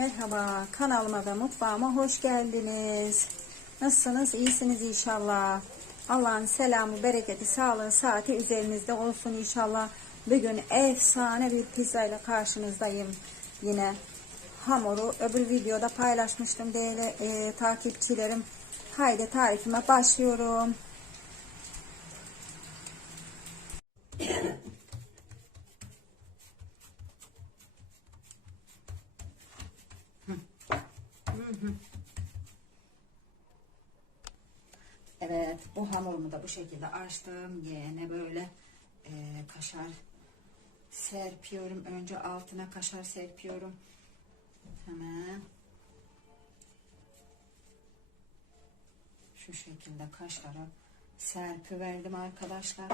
Merhaba, kanalıma ve mutfağıma hoş geldiniz. Nasılsınız? İyisiniz inşallah. Allah'ın selamı, bereketi, sağlığı, saati üzerinizde olsun inşallah. Bugün efsane bir pizza ile karşınızdayım. Yine hamuru öbür videoda paylaşmıştım değerli e, takipçilerim. Haydi tarifime başlıyorum. Bu hamurumu da bu şekilde açtım. Yine böyle e, kaşar serpiyorum. Önce altına kaşar serpiyorum. Hemen şu şekilde kaşarı serpiverdim arkadaşlar.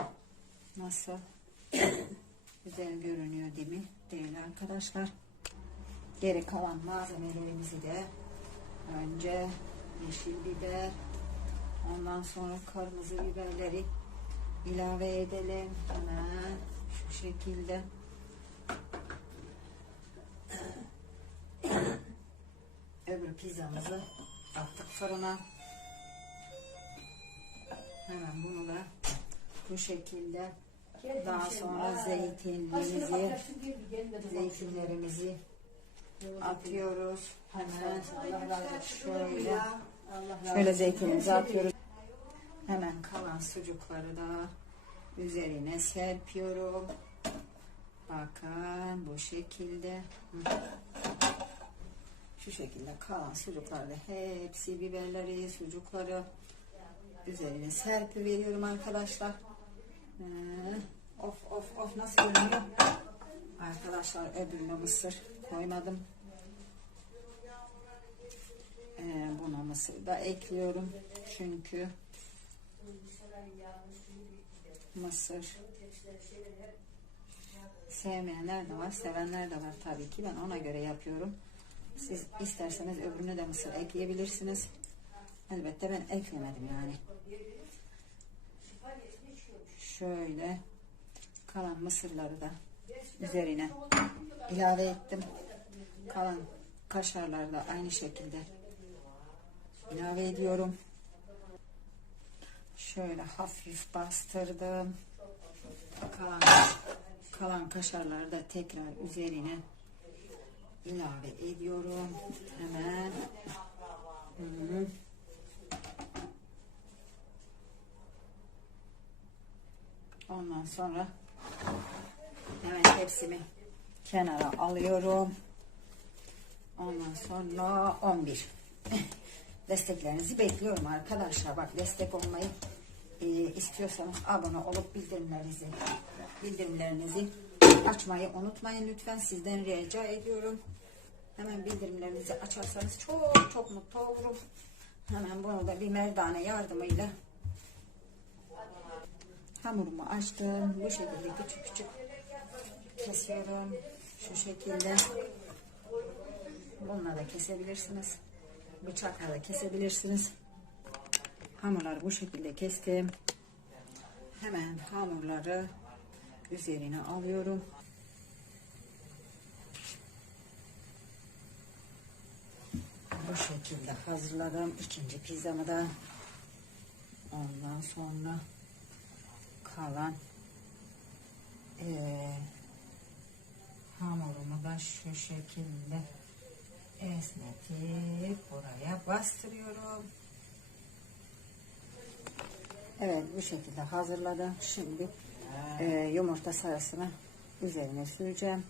Nasıl? Güzel görünüyor değil mi? Değil arkadaşlar. Geri kalan malzemelerimizi de önce yeşil biber, ondan sonra kırmızı biberleri ilave edelim. Hemen şu şekilde. Öbür pizzamızı attık fırına. Hemen bunu da bu şekilde daha sonra zeytinimizi zeytinlerimizi atıyoruz. Hemen şöyle şöyle zeytinimizi atıyoruz. Hemen kalan sucukları da üzerine serpiyorum. Bakın bu şekilde. Şu şekilde kalan sucukları da hepsi biberleri, sucukları üzerine serpi veriyorum arkadaşlar. Of of of nasıl görünüyor? Arkadaşlar öbürüne mısır koymadım. Ee, buna mısır da ekliyorum. Çünkü mısır sevmeyenler de var, sevenler de var tabii ki. Ben ona göre yapıyorum. Siz isterseniz öbürüne de mısır ekleyebilirsiniz. Elbette ben eklemedim yani. Şöyle kalan mısırları da üzerine ilave ettim. Kalan kaşarları da aynı şekilde ilave ediyorum. Şöyle hafif bastırdım. Kalan, kalan kaşarları da tekrar üzerine ilave ediyorum. Hemen. Hı -hı. Ondan sonra hemen hepsini kenara alıyorum. Ondan sonra 11. Desteklerinizi bekliyorum arkadaşlar. Bak destek olmayı e, istiyorsanız abone olup bildirimlerinizi bildirimlerinizi açmayı unutmayın lütfen. Sizden rica ediyorum. Hemen bildirimlerinizi açarsanız çok çok mutlu olurum. Hemen bunu da bir merdane yardımıyla hamurumu açtım. Bu şekilde küçük küçük kesiyorum. Şu şekilde. Bununla da kesebilirsiniz. Bıçakla da kesebilirsiniz. Hamurları bu şekilde kestim. Hemen hamurları üzerine alıyorum. Bu şekilde hazırladım. İkinci pizzamı da ondan sonra kalan ee, hamurumu da şu şekilde esnetip buraya bastırıyorum. Evet bu şekilde hazırladım. Şimdi e, yumurta sarısını üzerine süreceğim.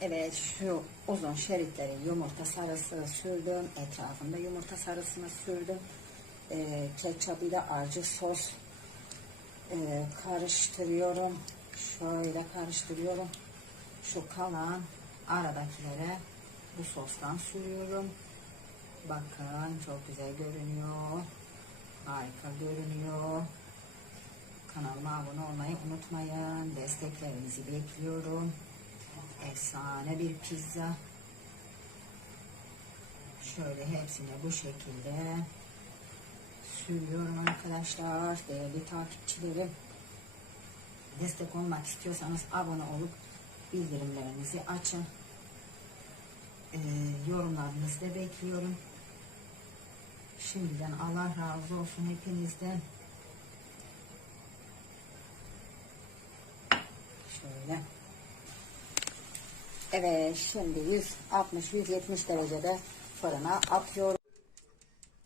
Evet şu uzun şeritleri yumurta sarısı sürdüm. Etrafında yumurta sarısını sürdüm. E, ketçap ile acı sos e, karıştırıyorum. Şöyle karıştırıyorum. Şu kalan aradakilere bu sostan sürüyorum. Bakın çok güzel görünüyor. Harika görünüyor. Kanalıma abone olmayı unutmayın. Desteklerinizi bekliyorum. Efsane bir pizza. Şöyle hepsini bu şekilde sürüyorum arkadaşlar. Değerli takipçilerim. Destek olmak istiyorsanız abone olup bildirimlerinizi açın. E, yorumlarınızı da bekliyorum. Şimdiden Allah razı olsun hepinizden. Şöyle. Evet şimdi 160-170 derecede fırına atıyorum.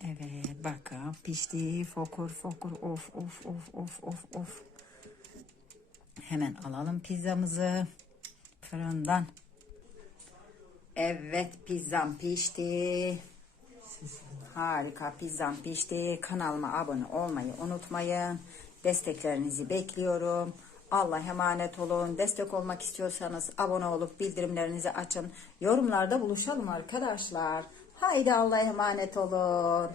Evet bakın pişti fokur fokur of of of of of of. Hemen alalım pizzamızı fırından. Evet pizzam pişti. Harika pizzam pişti. Kanalıma abone olmayı unutmayın. Desteklerinizi bekliyorum. Allah emanet olun. Destek olmak istiyorsanız abone olup bildirimlerinizi açın. Yorumlarda buluşalım arkadaşlar. Haydi Allah'a emanet olun.